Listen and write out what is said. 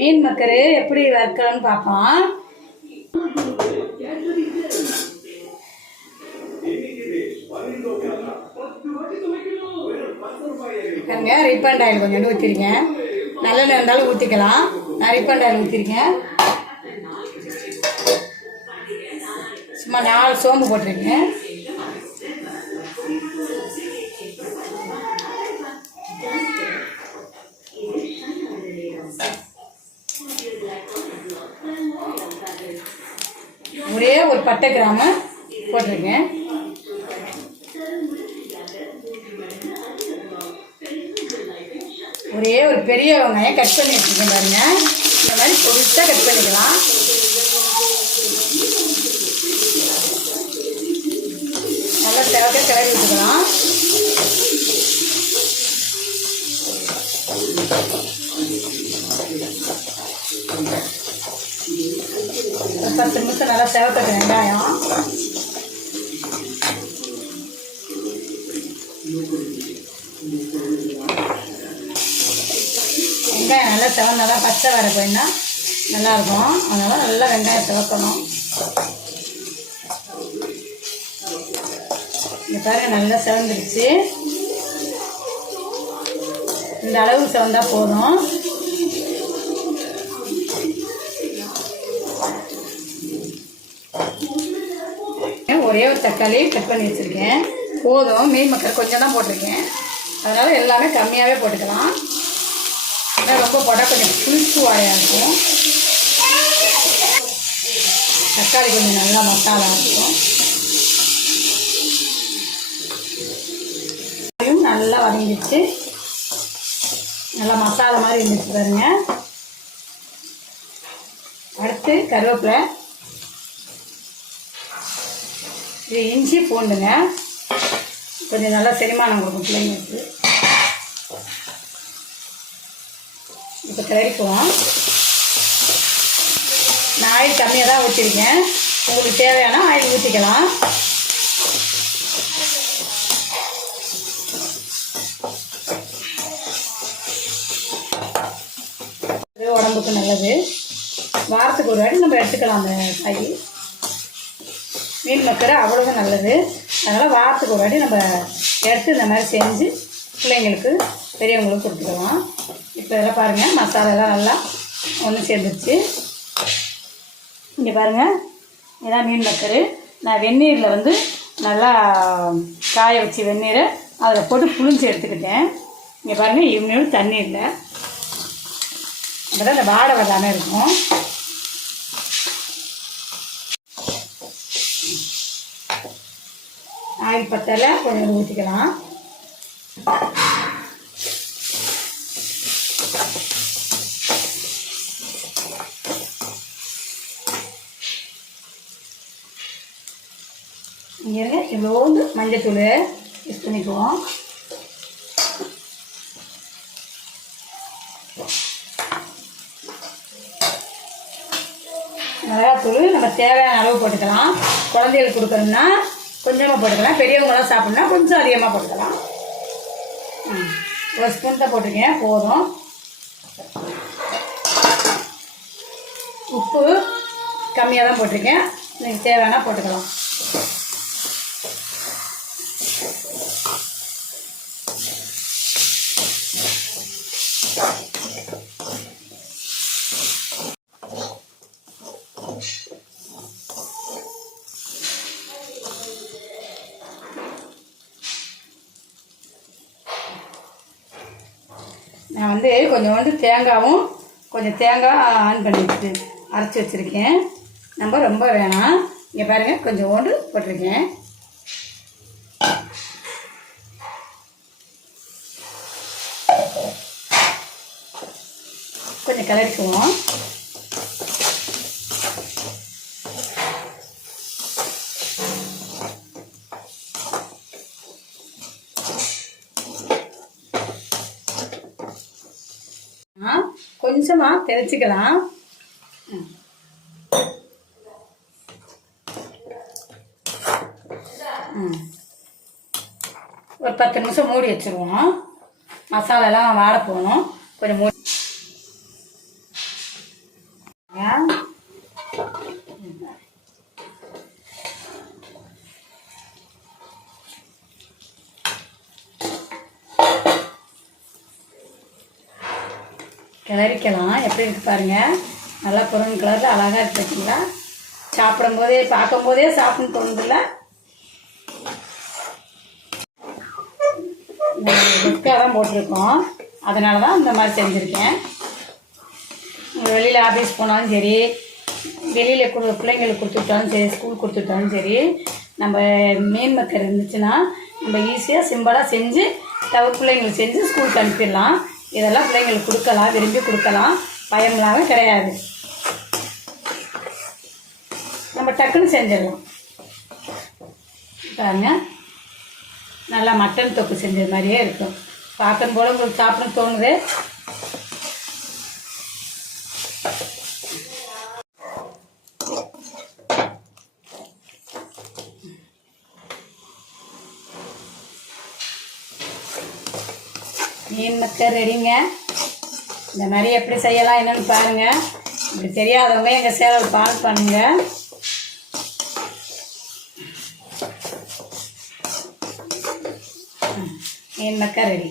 மீன் மக்கரு எப்படி வறுக்கலாம்னு பார்ப்போம். Refined oil கொஞ்சம் ஊற்றிருக்கேன். நல்லெண்ணெய் இருந்தாலும் ஊற்றிக்கலாம். நான் ரீஃபைண்ட் ஆயில் ஊற்றிருக்கேன். சும்மா 4 சோம்பு போட்டிருக்கேன். ஒரே ஒரு பட்டை கிராமு போட்டிருக்கேன். ஒரே ஒரு பெரிய வெங்காயம் கட் பண்ணி வச்சுருக்கேன் பாருங்க. இந்த மாதிரி பொடிசாக கட் பண்ணிக்கலாம். நல்லா செவக்க கிளறி வச்சுக்கலாம். ஒரு 10 நிமிஷம் நல்லா செவக்கட்டும் வெங்காயம். வெங்காயம் நல்லா செவந்தாதான் பச்சை வர போயின்னா நல்லாயிருக்கும். அதனால் நல்லா வெங்காயம் செவக்கணும். இந்த பாருங்க நல்லா செவந்துருச்சு. இந்த அளவு செவந்தா போதும். ஒரே ஒரு தக்காளி கட் பண்ணி வச்சுருக்கேன். போதும். மீன் மக்கள் கொஞ்சம் தான் போட்டிருக்கேன். அதனால் எல்லாமே கம்மியாகவே போட்டுக்கலாம். ரொம்ப போட்டால் கொஞ்சம் புளிப்பு வாடையாக இருக்கும். தக்காளி கொஞ்சம் நல்லா மசாலா இருக்கும். நல்லா வதங்கிடுச்சு. நல்லா மசாலா மாதிரி இருந்துச்சு பாருங்க. அடுத்து கருவேப்பிலை, இது இஞ்சி பூண்டுங்க. கொஞ்சம் நல்லா செரிமானம் கொடுக்கும் பிள்ளைங்களுக்கு. இப்போ கிளறிக்குவோம். நான் ஆயில் கம்மியாக தான் ஊற்றிருக்கேன். உங்களுக்கு தேவையான ஆயில் ஊற்றிக்கலாம். இது உடம்புக்கு நல்லது. வாரத்துக்கு ஒரு வாட்டி நம்ம எடுத்துக்கலாம். அந்த காய் மீன் மக்கரை அவ்வளவு நல்லது. அதனால் வாரத்துக்கு ஒரு வாட்டி நம்ம எடுத்து இந்த மாதிரி செஞ்சு பிள்ளைங்களுக்கு பெரியவங்களுக்கு கொடுத்துக்கலாம். இப்போ இதெல்லாம் பாருங்கள், மசாலாலாம் நல்லா ஒன்று சேர்ந்துருச்சு. இங்கே பாருங்கள், இதான் மீன் மக்கரு. நான் வெந்நீரில் நல்லா காய வச்சு வெந்நீரை அதில் போட்டு புளிஞ்சு எடுத்துக்கிட்டேன். இங்கே பாருங்கள், இவனோட தண்ணி இல்லை. அப்போ தான் இந்த வாடை வராமல் இருக்கும். ஆயில் பத்தலை கொஞ்சம் ஊற்றிக்கலாம். இங்கே இவ்வளோண்டு மஞ்சத்தூள் யூஸ் பண்ணிக்குவோம். மிளகாத்தூள் நம்ம தேவையான அளவு போட்டுக்கலாம். குழந்தைகளுக்கு கொடுக்கணும்னா கொஞ்சமாக போட்டுக்கலாம். பெரியவங்களாம் சாப்பிட்ணுன்னா கொஞ்சம் அதிகமாக போட்டுக்கலாம். ஒரு ஸ்பூன் தான் போட்டிருக்கேன், போதும். உப்பு கம்மியாக தான் போட்டிருக்கேன். நீங்கள் தேவையான போட்டுக்கலாம். நான் கொஞ்சோண்டு தேங்காவும் கொஞ்சம் தேங்காய் ஆன் பண்ணிட்டு அரைச்சி வச்சுருக்கேன். நம்ம ரொம்ப வேணாம். இங்கே பாருங்கள், கொஞ்சோண்டு போட்டிருக்கேன். கொஞ்சம் கிளறிக்குவோம். கொஞ்சமாக தெளிச்சிக்கலாம். ஒரு 10 நிமிஷம் மூடி வச்சுருவோம். மசாலாலாம் வாட போகணும். கொஞ்சம் மூடி கிளறிக்கலாம். எப்படி இருக்கு பாருங்கள், நல்லா புறன் கலரில் அழகாக இருக்குங்களா. சாப்பிடும்போதே பார்க்கும்போதே சாப்பிட்ணுன்னு தோணுதில்ல. வெக்காக தான் போட்டிருக்கோம், அதனால தான் இந்த மாதிரி செஞ்சுருக்கேன். வெளியில் ஆஃபீஸ் போனாலும் சரி, வெளியில் பிள்ளைங்களுக்கு கொடுத்துட்டாலும் சரி, ஸ்கூல் கொடுத்துட்டாலும் சரி, நம்ம மீன் மக்கர் இருந்துச்சுன்னா நம்ம ஈஸியாக சிம்பிளாக செஞ்சு பிள்ளைங்களுக்கு செஞ்சு ஸ்கூலுக்கு அனுப்பிடலாம். இதெல்லாம் பிள்ளைங்களுக்கு கொடுக்கலாம், விரும்பி கொடுக்கலாம், பயமில்லாமல் கிடையாது. நம்ம டக்குன்னு செஞ்சிடலாம். பாருங்க, நல்லா மட்டன் தொக்கு செஞ்சது மாதிரியே இருக்கும். பார்க்கும் போல உங்களுக்கு சாப்பிடணும்னு தோணுது. மீன் மக்கர் ரெடிங்க. இந்த மாதிரி எப்படி செய்யலாம் என்னன்னு பாருங்கள். இப்படி தெரியாதவங்க எங்கள் சேனல் கால் பண்ணுங்கள். மீன் மக்கர் ரெடி.